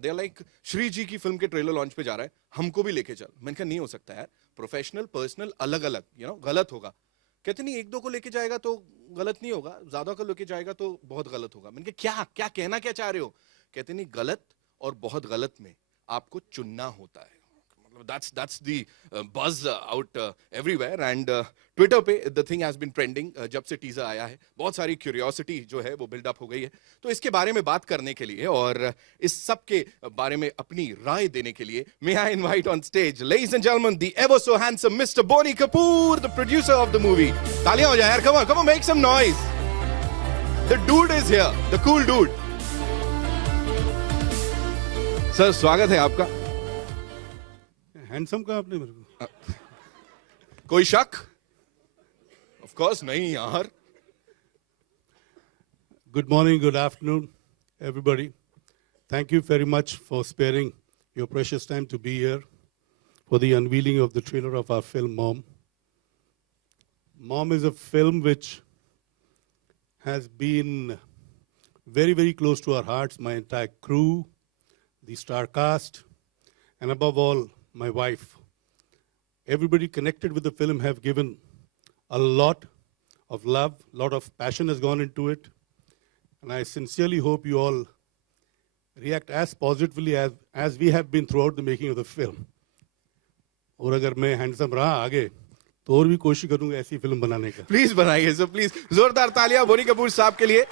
They like Shri जी की फिल्म के trailer launch पे जा रहा है, हमको भी लेके चल। मैंने कहा नहीं हो सकता यार, प्रोफेशनल पर्सनल अलग अलग, गलत होगा। कहते नहीं, एक दो को लेके जाएगा तो गलत नहीं होगा, ज्यादा को लेके जाएगा तो बहुत गलत होगा। मैंने कहा क्या क्या कहना क्या चाह रहे हो? कहते नहीं, गलत और बहुत गलत में आपको चुनना होता है। That's the buzz out everywhere and Twitter पे the thing has been trending जब से टीजर आया है। बहुत सारी क्यूरियोसिटी जो है वो बिल्डअप हो गई है। तो इसके बारे में बात करने के लिए और इस सब के बारे में अपनी राय देने के लिए may I invite on stage, ladies and gentlemen, the ever so handsome Mr. Boney Kapoor, the producer of the movie. तालियां हो जाए यार, come on, make some noise. The dude is here, the cool dude. Sir स्वागत है आपका। हैंडसम कहा आपने मेरे को? कोई शक? ऑफ कोर्स नहीं यार। Good morning, good afternoon, everybody. Thank you very much for sparing your precious time to be here for the unveiling of the trailer of our film Mom. Mom is a film which has been very, very close to our hearts, my entire crew, the star cast, and above all, my wife. Everybody connected with the film have given a lot of love, lot of passion has gone into it. And I sincerely hope you all react as positively as we have been throughout the making of the film. और अगर मैं हैंडसम रहा आगे तो और भी कोशिश करूंगा ऐसी फिल्म बनाने का। प्लीज बनाइए सर, प्लीज। जोरदार तालियां बोनी कपूर साहब के लिए।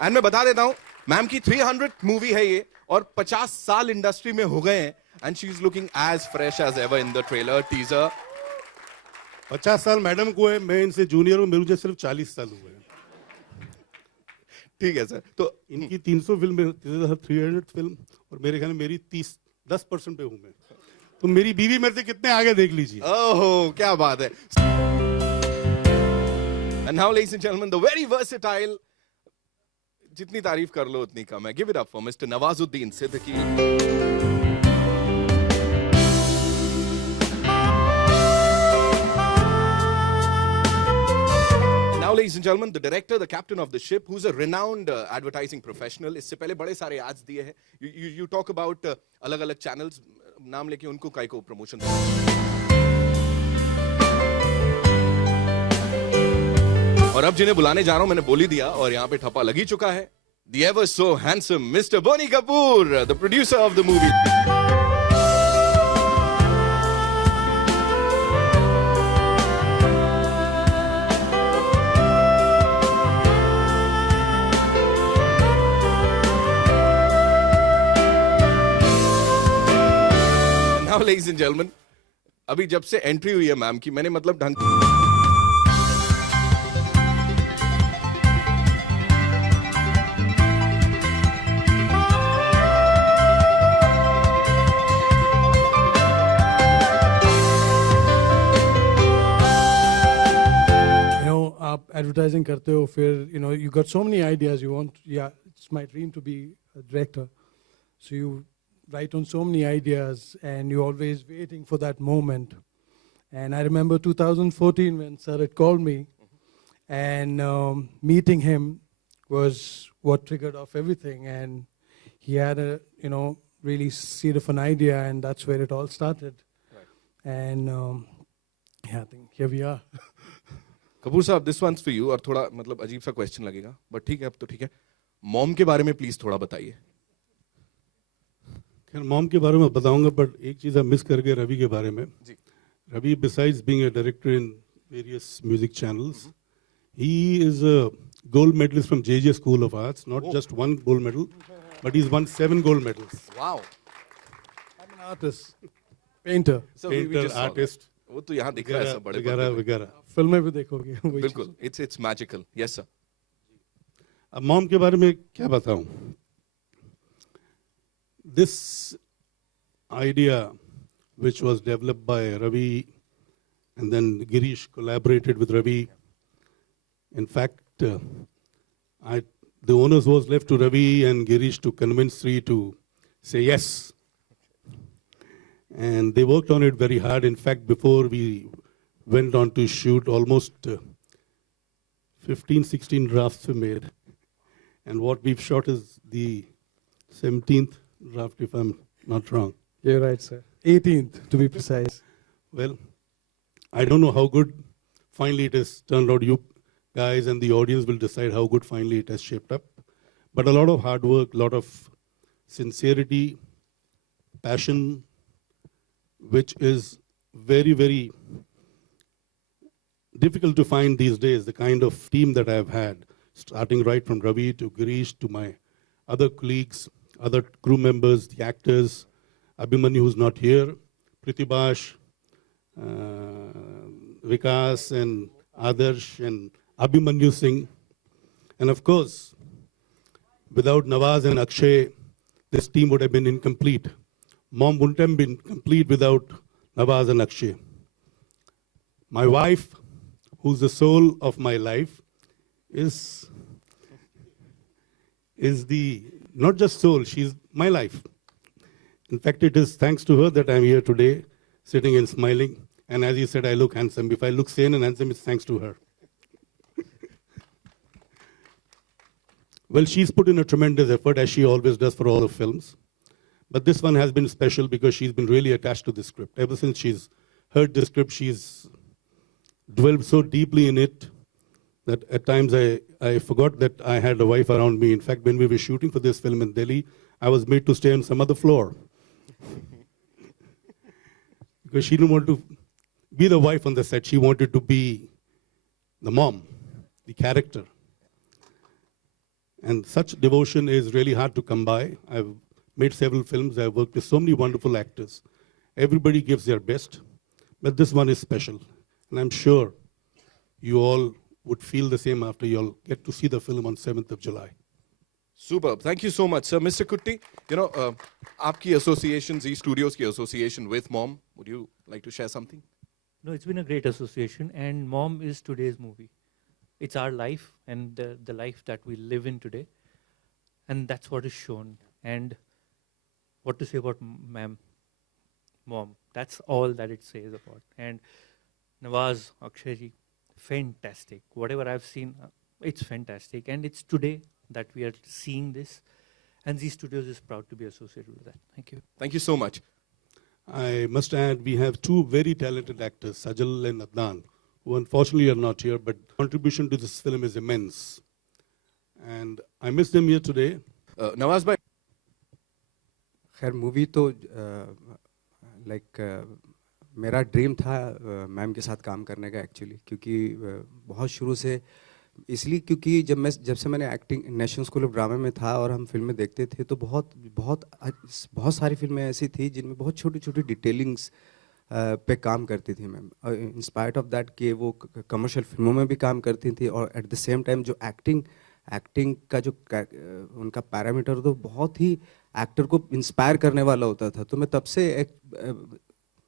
एंड मैं बता देता हूं, मैम की 300th मूवी है ये और 50 साल इंडस्ट्री में हो गए हैं। And she is looking as fresh as ever in the trailer, teaser. 50 साल मैडम को है, मैं इनसे जूनियर हूँ, मुझे सिर्फ 40 साल हुए हैं। ठीक है सर। तो इनकी 300 फिल्म, 300 फिल्म, और मेरे ख्याल में मेरी 10% पे हूँ मैं। तो मेरी बीवी मेरे से कितने आगे देख लीजिए। ओहो क्या बात है। And now ladies and gentlemen, the very versatile, जितनी तारीफ कर लो उतनी कम है। Give it up for Mr. Nawazuddin Siddiqui. Now, ladies and gentlemen, the director, the captain of the ship, who's a renowned advertising professional. इससे पहले बड़े सारे ads दिए हैं। You talk about अलग-अलग channels, नाम लेके उनको काय को promotion दो। और अब जिन्हें बुलाने जा रहा हूं मैंने बोल ही दिया और यहाँ पे ठप्पा लग ही चुका है। The ever so handsome Mr. Boney Kapoor, the producer of the movie. Now, ladies and gentlemen, अभी जब से एंट्री हुई है मैम की, मैंने मतलब ढंग आप एडवर्टाइजिंग करते हो, फिर you got so many ideas, you want, yeah, it's my dream to be a director, so you write on so many ideas and you're always waiting for that moment. And I remember 2014 when sir had called me, and meeting him was what triggered off everything, and he had a really seed of an idea, and that's where it all started. Right. And yeah, I think here we are. Kapoor साहब, this once for you. और थोड़ा मतलब अजीब सा क्वेश्चन लगेगा, बट ठीक है, अब तो ठीक है। मॉम के बारे में प्लीज थोड़ा बताइए। खैर मॉम के बारे में बताऊंगा, बट एक चीज आप मिस कर गए रवि के बारे में। जी। Ravi, besides being a director in various music channels, he is a gold medalist from JJ School of Arts. Not just one gold medal, but he's won 7 gold medals. Wow. I'm an artist, painter. So we Painter, just saw artist. that. वो तो यहाँ दिख रहा है सब बड़े वगैरह वगैरह। फिल्में भी देखोगे वही बिल्कुल। It's magical. Yes sir. अब मॉम के बारे में क्या बताऊं? This idea, which was developed by Ravi, and then Girish collaborated with Ravi. In fact, the onus was left to Ravi and Girish to convince Sri to say yes. And they worked on it very hard. In fact, before we went on to shoot, almost 15, 16 drafts were made. And what we've shot is the 17th draft, if I'm not wrong. You're right, sir. 18th, to be precise. Well, I don't know how good finally it has turned out. You guys and the audience will decide how good finally it has shaped up. But a lot of hard work, a lot of sincerity, passion, which is very, very difficult to find these days, the kind of team that I've had, starting right from Ravi to Girish to my other colleagues, other crew members, the actors, Abhimanyu who's not here, Pritibhash, Vikas and Adarsh and Abhimanyu Singh. And of course, without Nawaz and Akshay, this team would have been incomplete. Mom wouldn't have been complete without Nawaz and Akshay. My wife, who's the soul of my life, is the, not just soul, she's my life. In fact, it is thanks to her that I'm here today, sitting and smiling. And as you said, I look handsome. If I look sane and handsome, it's thanks to her. Well, she's put in a tremendous effort, as she always does for all the films. But this one has been special because she's been really attached to the script. Ever since she's heard the script, she's dwelled so deeply in it that at times I forgot that I had a wife around me. In fact, when we were shooting for this film in Delhi, I was made to stay on some other floor. Because she didn't want to be the wife on the set. She wanted to be the mom, the character. And such devotion is really hard to come by. I've made several films. I've worked with so many wonderful actors. Everybody gives their best, but this one is special. And I'm sure you all would feel the same after you all get to see the film on 7th of July. Superb. Thank you so much, sir. Mr. Kutti, aapki association, Z Studios ki association with Mom, would you like to share something? No, it's been a great association, and Mom is today's movie. It's our life and the life that we live in today, and that's what is shown. And what to say about Mom? That's all that it says about. And Nawaz, Akshayji, fantastic. Whatever I've seen, it's fantastic, and it's today that we are seeing this, and Z Studios is proud to be associated with that. Thank you. Thank you so much. I must add, we have two very talented actors, Sajal and Adnan, who unfortunately are not here, but contribution to this film is immense. And I miss them here today. Nawaz bhai. खैर मूवी तो लाइक मेरा ड्रीम था मैम के साथ काम करने का एक्चुअली, क्योंकि बहुत शुरू से इसलिए क्योंकि जब से मैंने acting national school of drama में था और हम फिल्में देखते थे तो बहुत सारी फिल्में ऐसी थी जिनमें बहुत छोटी छोटी डिटेलिंग्स पे काम करती थी ma'am, in spite of that कि वो कमर्शियल फिल्मों में भी काम करती थी और एट द सेम टाइम जो एक्टिंग का जो उनका पैरामीटर तो बहुत ही एक्टर को इंस्पायर करने वाला होता था। तो मैं तब से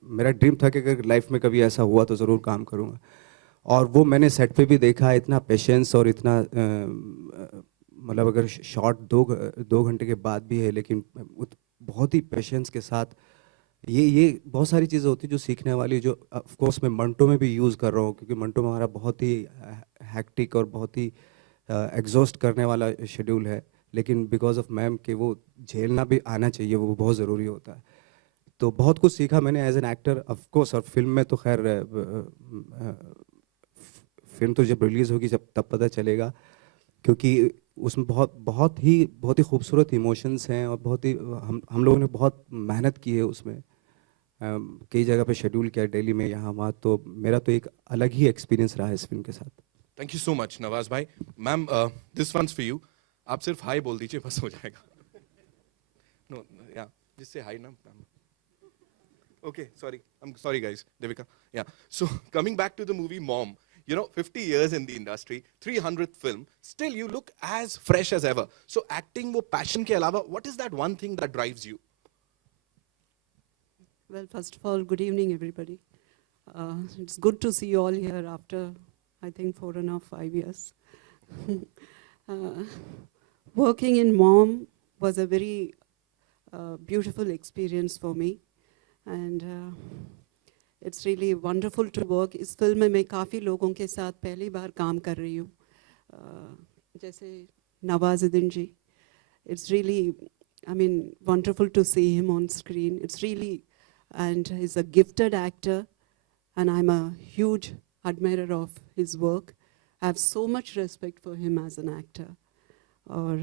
मेरा ड्रीम था कि अगर लाइफ में कभी ऐसा हुआ तो ज़रूर काम करूँगा, और वो मैंने सेट पे भी देखा, इतना पेशेंस और इतना मतलब अगर शॉट दो घंटे के बाद भी है लेकिन बहुत ही पेशेंस के साथ ये बहुत सारी चीज़ें होती जो सीखने वाली, जो ऑफ कोर्स मैं मंटो में भी यूज़ कर रहा हूँ क्योंकि मंटो में हमारा बहुत ही हैक्टिक और बहुत ही एग्जॉस्ट करने वाला शेड्यूल है, लेकिन बिकॉज ऑफ मैम के वो झेलना भी आना चाहिए, वो बहुत ज़रूरी होता है। तो बहुत कुछ सीखा मैंने as an actor of course, और फिल्म में तो खैर फिल्म तो जब रिलीज़ होगी तब पता चलेगा, क्योंकि उसमें बहुत ही खूबसूरत इमोशंस हैं और बहुत ही हम लोगों ने बहुत मेहनत की है उसमें, कई जगह पे शेड्यूल किया, दिल्ली में, यहाँ वहाँ, तो मेरा तो एक अलग ही एक्सपीरियंस रहा है इस फिल्म के साथ। Thank you so much Nawaz भाई। Ma'am this once for you, आप सिर्फ हाई बोल दीजिए बस हो जाएगा। नो या जिससे हाई ना ma'am. Okay, I'm sorry guys, Devika. Yeah, so coming back to the movie Mom, 50 years in the industry, 300th film, still you look as fresh as ever. So acting wo passion ke alawa, what is that one thing that drives you? Well, first of all, good evening everybody. It's good to see you all here after I think 4.5 years. Working in Mom was a very beautiful experience for me. And it's really wonderful to work. इस फिल्म में मैं काफ़ी लोगों के साथ पहली बार काम कर रही हूँ, जैसे नवाजुद्दीन जी। It's really I mean, wonderful to see him on screen. It's really, and he's a gifted actor, and I'm a huge admirer of his work. I have so much respect for him as an actor. Or,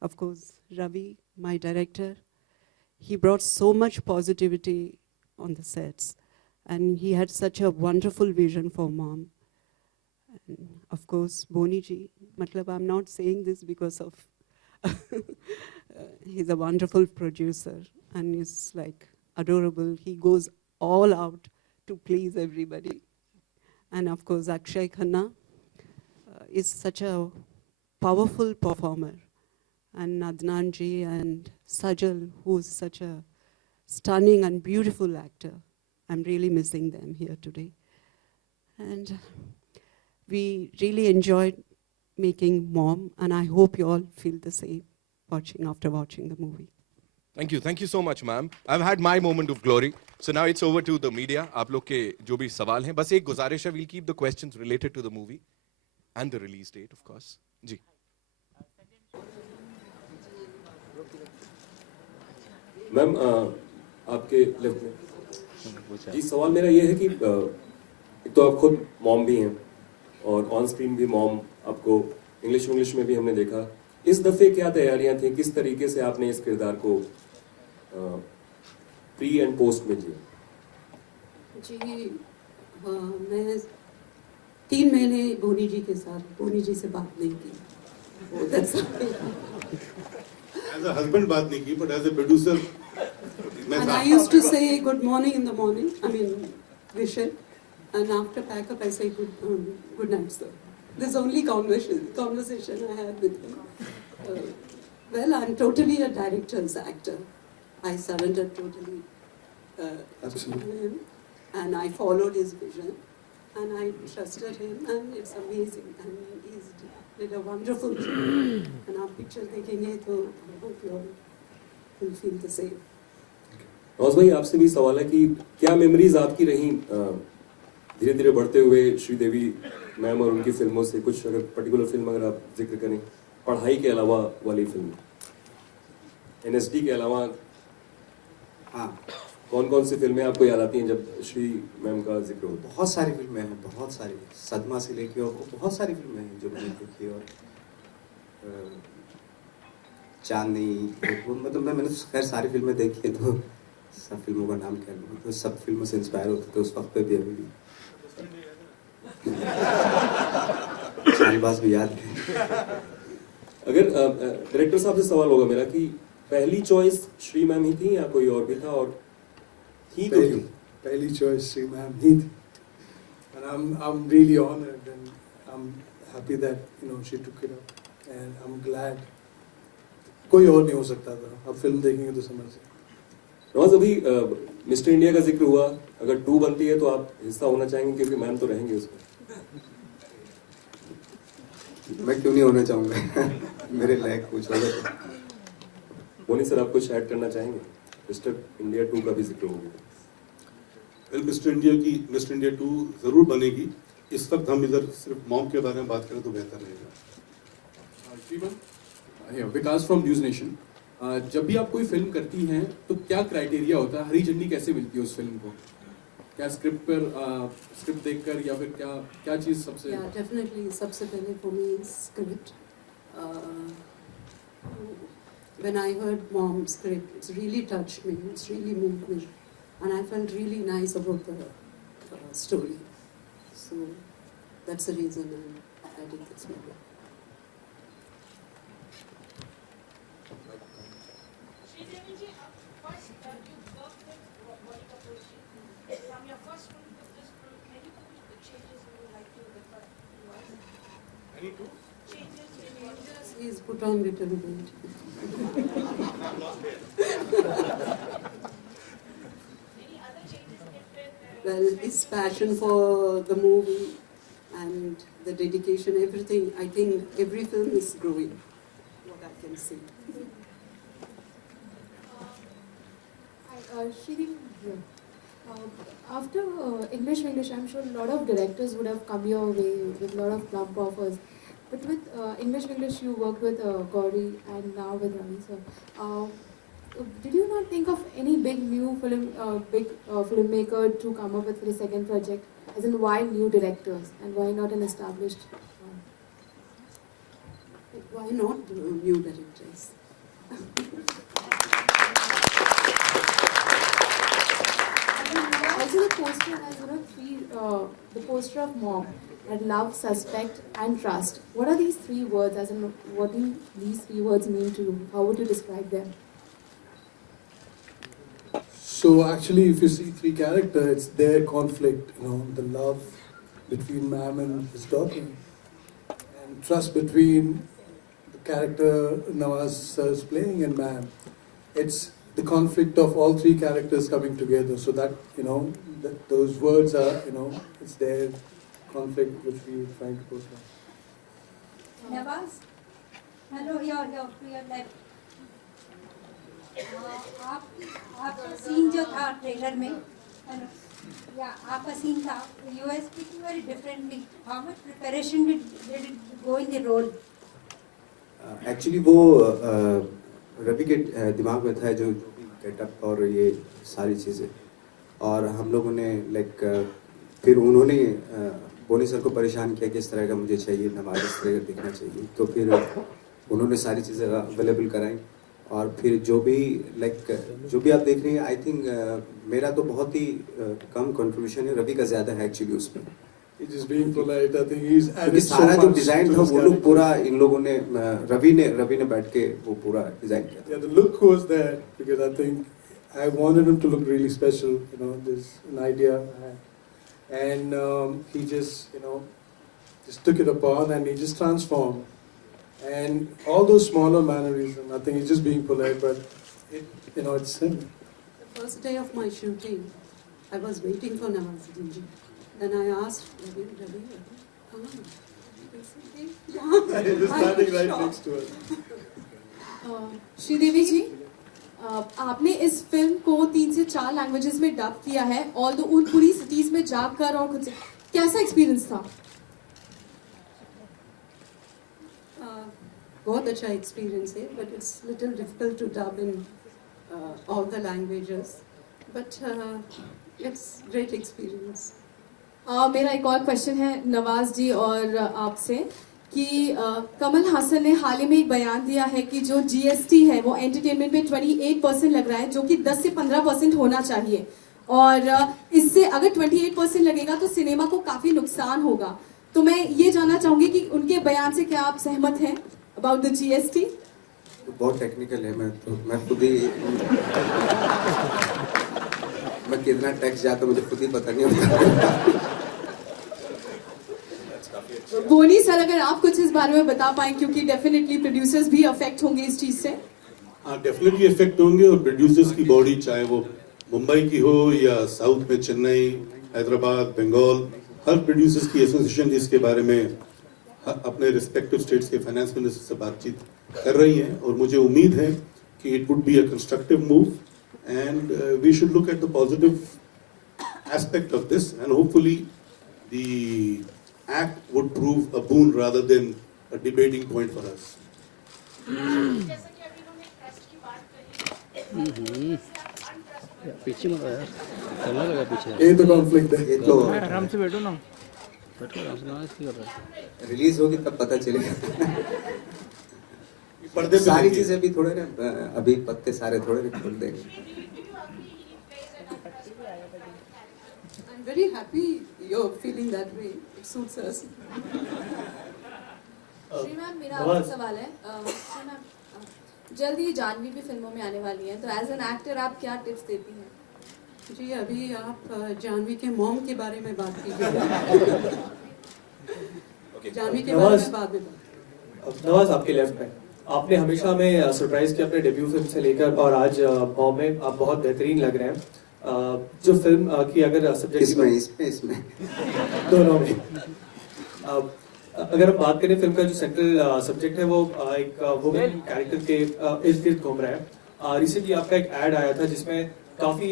of course, Ravi, my director, he brought so much positivity on the sets, and he had such a wonderful vision for Mom. And of course, Boni ji, matlab, I'm not saying this because of, he's a wonderful producer, and he's like adorable. He goes all out to please everybody. And of course, Akshay Khanna is such a powerful performer. And Adnan ji and Sajal, who's such a stunning and beautiful actor. I'm really missing them here today. And we really enjoyed making Mom, and I hope you all feel the same after watching the movie. Thank you so much, ma'am. I've had my moment of glory. So now it's over to the media. आप लोग के जो भी सवाल हैं, बस एक गुजारिश है, we'll keep the questions related to the movie and the release date, of course. जी. मैम आपके लेफ्ट में जी सवाल मेरा ये है कि एक तो आप खुद मॉम भी हैं और ऑन स्क्रीन भी मॉम आपको इंग्लिश में भी हमने देखा। इस दफे क्या तैयारियां थी, किस तरीके से आपने इस किरदार को प्री एंड पोस्ट में लिया? जी मैं 3 महीने बोनी जी के साथ बोनी जी से बात नहीं की। As a husband बात नहीं की, but as a producer And I used to say good morning in the morning, I mean wish it, and after pack up I say good night sir. This is only conversation I had with him. Well, I'm totally a director's actor. I surrendered totally to him, and I followed his vision, and I trusted him, and it's amazing. I mean, he's did a wonderful job. And our picture देखेंगे तो I hope you all will feel the same. Nawaz भाई आपसे भी सवाल है कि क्या मेमोरीज आपकी रही धीरे धीरे बढ़ते हुए श्रीदेवी मैम और उनकी फिल्मों से? कुछ अगर पर्टिकुलर फिल्म अगर आप जिक्र करें, पढ़ाई के अलावा वाली फिल्म, एनएसडी के अलावा, हाँ, कौन कौन सी फिल्में आपको याद आती हैं जब श्री मैम का जिक्र हो? बहुत सारी फिल्में हैं, बहुत सारी, सदमा से लेके और बहुत सारी फिल्में हैं जो मैंने देखी। और चांदनी, मतलब मैंने खैर सारी फिल्में देखी है, तो सब फिल्मों का नाम क्या लूँ, तो सब फिल्मों से इंस्पायर होते थे उस वक्त पे भी, अभी भी। चालबाज भी याद है। अगर डायरेक्टर साहब से सवाल होगा मेरा कि पहली चॉइस श्री मैम ही थी या कोई और भी था, और थी तो क्यों? पहली चॉइस श्री मैम ही थी, and I'm really honored and I'm happy that she took it up and I'm glad. कोई और नहीं हो सकता था, अब फिल्म देखेंगे तो समझ जाए। नवाज, अभी मिस्टर इंडिया का जिक्र हुआ, अगर 2 बनती है तो आप हिस्सा होना चाहेंगे क्योंकि मैम तो रहेंगे उसमें? मैं क्यों नहीं होना चाहूँगा, मेरे लायक कुछ होगा। बोनी सर, आप कुछ ऐड करना चाहेंगे? मिस्टर इंडिया 2 का भी जिक्र होगा। मिस्टर इंडिया 2 जरूर बनेगी। इस वक्त हम इधर सिर्फ मॉम के बारे में बात करें तो बेहतर रहेगा। विकास फ्रॉम न्यूज नेशन। जब भी आप कोई फिल्म करती हैं तो क्या क्राइटेरिया होता है, हरी झंडी कैसे मिलती है उस फिल्म को? क्या स्क्रिप्ट देखकर या फिर क्या चीज़ सबसे? डेफिनेटली सबसे पहले for me script. When I heard Mom's script, it's really touched me, it's really moved me, and I felt really nice about the story. So that's the reason I did this movie. He's put on little bit. Well, his passion for the movie and the dedication, everything, I think every film is growing, what I can see. Shri, after English, I'm sure a lot of directors would have come your way with a lot of plump offers. But with English, you worked with Gauri and now with Ravi sir. Did you not think of any big new filmmaker to come up with for the second project? As in, why new directors and why not an established one? Why not new directors? Also, the poster has the poster of Mom had love, suspect, and trust. What are these three words? As in, what do these three words mean to you? How would you describe them? So actually, if you see three characters, it's their conflict, the love between Ma'am and his daughter, and trust between the character Nawaz sir is playing and Ma'am. It's the conflict of all three characters coming together. So that that those words are it's their conflict which we are trying to portray. Nawaz, hello, here to your left. आपका सीन जो था ट्रेलर में, या आपका सीन था, you were speaking very differently. How much preparation did it go in the role? Actually वो रवि के दिमाग में था जो भी गेटअप और ये सारी चीज़ें, और हम लोगों ने फिर उन्होंने बोनी सर को परेशान किया कि इस तरह का मुझे चाहिए, नवाज इस तरह का दिखना चाहिए, तो फिर उन्होंने सारी चीज़ें अवेलेबल कराई, और फिर जो भी आप देख रहे हैं, आई थिंक मेरा तो बहुत ही कम कंट्रीब्यूशन है, रवि का ज़्यादा है एक्चुअली उसमें। क्योंकि सारा जो डिजाइन था वो लोग पूरा इन लोगों ने रवि ने बैठ के वो पूरा डिजाइन किया। Yeah, the look was there because I think I wanted him to look really special. There's an idea I had. And he just took it upon and he just transformed. And all those smaller mannerisms, I think he's just being polite, but it's him. The first day of my shooting, I was waiting for Nawazuddin. Then I asked Ravi, come on. He was standing right next to us. Sridevi जी, आपने इस फिल्म को 3 से 4 लैंग्वेजेस में डब किया है, ऑल्दो उन पूरी सिटीज में जाकर और खुद से, कैसा एक्सपीरियंस था? बहुत अच्छा एक्सपीरियंस है, but it's little difficult to dub in all the languages, but it's great experience. मेरा एक और क्वेश्चन है नवाज जी और आपसे कि कमल हासन ने हाल ही में एक बयान दिया है कि जो GST है वो एंटरटेनमेंट में 28% लग रहा है, जो कि 10 से 15% होना चाहिए, और इससे अगर 28% लगेगा तो सिनेमा को काफ़ी नुकसान होगा। तो मैं ये जानना चाहूँगी कि उनके बयान से क्या आप सहमत हैं अबाउट द GST? बहुत टेक्निकल है, मैं खुद ही मैं कितना टैक्स जाता मुझे खुद ही पता नहीं होता। बोनी सर, अगर आप कुछ इस बारे में बता पाएं, क्योंकि डेफिनेटली प्रोड्यूसर्स भी अफेक्ट होंगे इस चीज से। हाँ, डेफिनेटली इफेक्ट होंगे, और प्रोड्यूसर्स की बॉडी चाहे वो मुंबई की हो या साउथ में चेन्नई, हैदराबाद, बंगाल, हर प्रोड्यूसर्स की एसोसिएशन इसके बारे में अपने रिस्पेक्टिव स्टेट्स के फाइनेंस मिनिस्टर से बातचीत कर रही हैं, और मुझे उम्मीद है कि it would be a constructive move and we should look at the positive aspect of this and hopefully the act would prove a boon rather than a debating point for us. पीछे मत यार, चलने लगा पीछे। ये तो कॉन्फ्लिक्ट है। ये तो आराम से बैठो ना, बैठो आराम से, नॉइस क्यों कर रहा है? रिलीज होगी तब पता चलेगा। पर्दे पे सारी चीजें भी थोड़े ना, अभी पत्ते सारे थोड़े ना खोल देंगे। I'm very happy you're feeling that way. It suits us. Shri मैम, मेरा आपसे सवाल है, श्री मैम, जल्दी ही जानवी भी फिल्मों में आने वाली हैं, तो एज एन एक्टर आप क्या टिप्स देती हैं? जी, अभी आप जानवी के मॉम के बारे में बात कीजिए। जानवी के बारे में बाद में बात। नवाज, आपके लेफ्ट में आपने हमेशा हमें सरप्राइज किया अपने डेब्यू फिल्म से लेकर, और आज मॉम में आप बहुत बेहतरीन लग रहे हैं। जो फिल्म की अगर सब्जेक्ट इसमें दोनों में अगर हम बात करें, फिल्म का जो सेंट्रल सब्जेक्ट है वो एक वुमेन कैरेक्टर के इर्द गिर्द घूम रहा है। रिसेंटली आपका एक एड आया था जिसमें काफी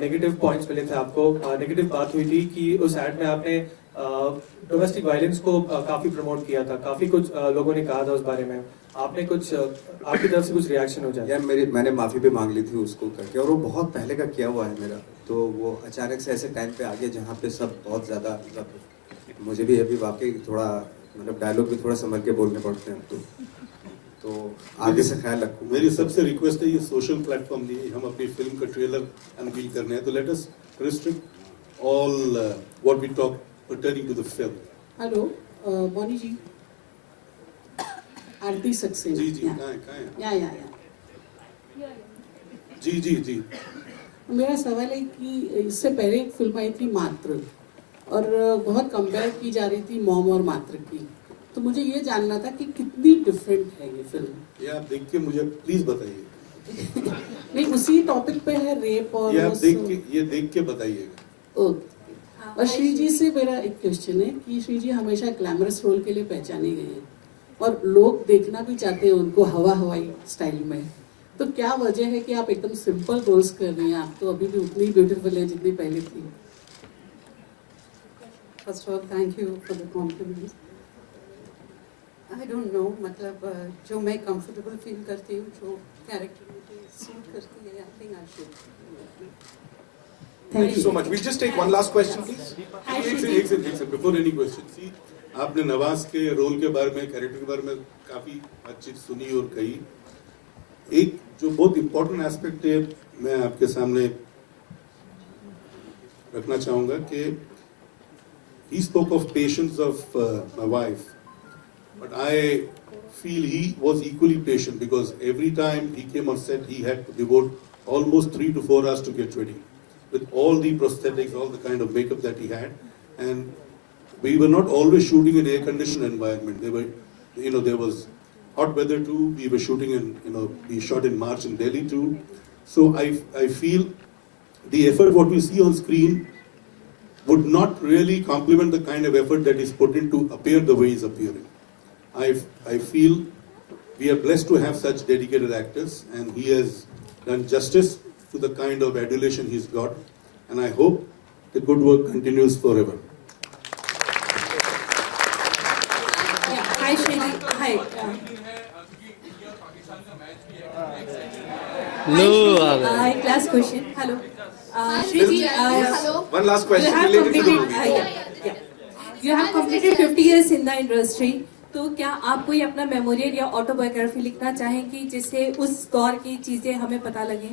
नेगेटिव पॉइंट्स मिले थे आपको, नेगेटिव बात हुई थी कि उस एड में आपने डोमेस्टिक वायलेंस को काफ़ी प्रमोट किया था, काफ़ी कुछ लोगों ने कहा था उस बारे में, आपने कुछ आपकी तरफ से कुछ रिएक्शन हो जाए? यार मैंने माफ़ी भी मांग ली थी उसको करके, और वो बहुत पहले का किया हुआ है मेरा, तो वो अचानक से ऐसे टाइम पे आ गया जहाँ पे सब बहुत ज़्यादा, मतलब मुझे भी अभी वाकई थोड़ा, मतलब डायलॉग भी थोड़ा संभल के बोलने पड़ते हैं, तो आगे से ख्याल रखूँ। मेरी सबसे रिक्वेस्ट है, ये सोशल प्लेटफॉर्म नहीं है, हम अपनी फिल्म का ट्रेलर अनवील करने हैं, तो let us restrict all what we talk pertaining to the film. Hello Boney ji, Aarti Saxena. जी कहाँ है? या जी मेरा सवाल है कि इससे पहले एक फिल्म आई थी मात्र, और बहुत कंपेयर की जा रही थी मॉम और मात्र की, तो मुझे ये जानना था कि कितनी डिफरेंट है ये फिल्म। ये आप देख के मुझे प्लीज बताइए। नहीं, उसी टॉपिक पे है, रेप और ये देख के बताइएगा। ओके। और श्री जी से मेरा एक क्वेश्चन है कि श्री जी हमेशा ग्लैमरस रोल के लिए पहचाने गए हैं, और लोग देखना भी चाहते हैं उनको हवाई स्टाइल में, तो क्या वजह है कि आप एकदम सिंपल रोल्स कर रही हैं? आप तो अभी भी उतनी ब्यूटीफुल है जितनी पहले थी। First of all thank you for the compliments. I don't know, मतलब जो मैं कंफर्टेबल फील करती हूँ, जो कैरेक्टर मुझे सूट करती है, I think I should. Thank you so much. We'll just take one last question, please. एक second, before any question, see, आपने नवाज के रोल के बारे में, कैरेक्टर के बारे में काफी बातचीत सुनी और कही। एक जो बहुत इम्पोर्टेंट एस्पेक्ट है, मैं आपके सामने रखना चाहूंगा कि he spoke of patience of my wife, but I feel he was equally patient, because every time he came on set, he had to devote almost 3 to 4 hours to get ready, with all the prosthetics, all the kind of makeup that he had. And we were not always shooting in air-conditioned environment. There was hot weather too. We were shooting in, we shot in March in Delhi too. So I feel the effort what we see on screen would not really complement the kind of effort that is put in to appear the way he's appearing. I feel we are blessed to have such dedicated actors, and he has done justice to the kind of adulation he's got, and I hope the good work continues forever. Hi Shri, hi. Last question. Hello. Shri, hello. One last question related to the movie. You have completed 50 years in the industry. तो क्या आप कोई अपना मेमोरियल या ऑटोबायोग्राफी लिखना चाहेंगी जिससे उस दौर की चीजें हमें पता लगे?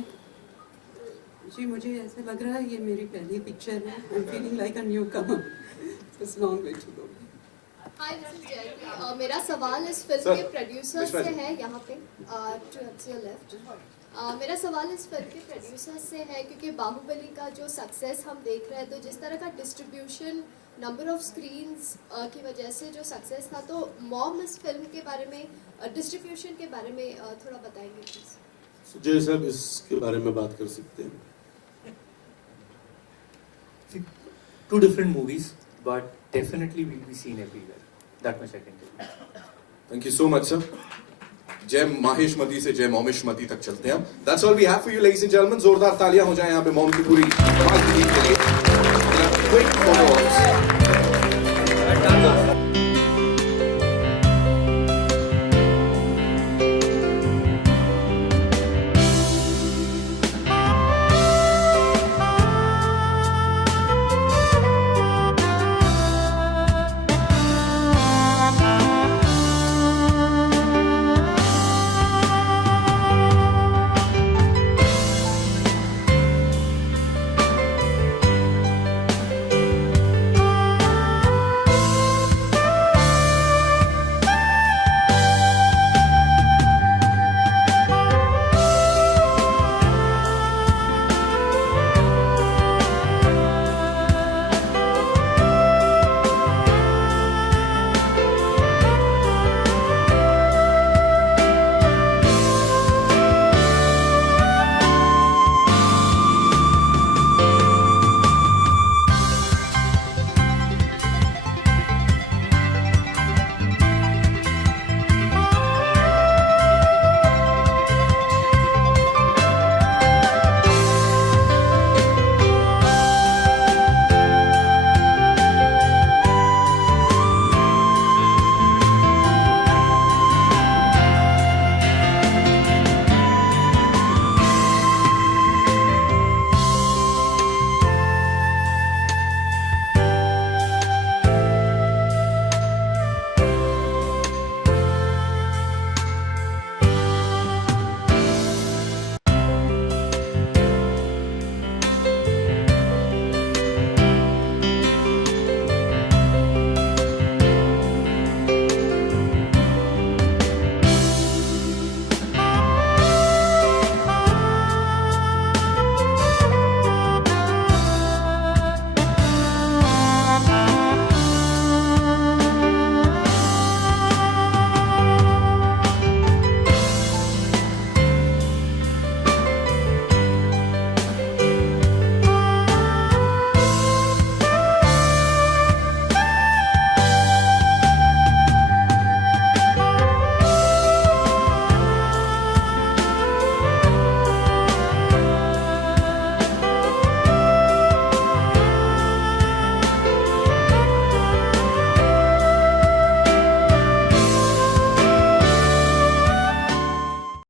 जी, मुझे ऐसे लग रहा है ये मेरी पहली पिक्चर है। I am feeling like a newcomer. It's long way to go. Hi, this is Jaypri. मेरा सवाल इस फिल्म के प्रोड्यूसर से है, यहाँ पे टू योर लेफ्ट। मेरा सवाल इस फिल्म के प्रोड्यूसर से है, क्योंकि बाहुबली का जो सक्सेस हम देख रहे हैं, तो जिस तरह का डिस्ट्रीब्यूशन, नंबर ऑफ स्क्रीन्स की वजह से जो सक्सेस था, तो मॉम इस फिल्म के बारे में, डिस्ट्रीब्यूशन के बारे में थोड़ा बताएंगे प्लीज? सुजय साहब इसके बारे में बात कर सकते हैं। Two different movies, but definitely will be seen everywhere. That much I can tell you. Thank you so much, sir. जय माहेशमती से जय मोमिशमती तक चलते हैं। That's all we have for you, ladies and gentlemen. जोरदार तालियां हो जाए यहाँ पे मॉम की पूरी टीम के लिए। Quick photos.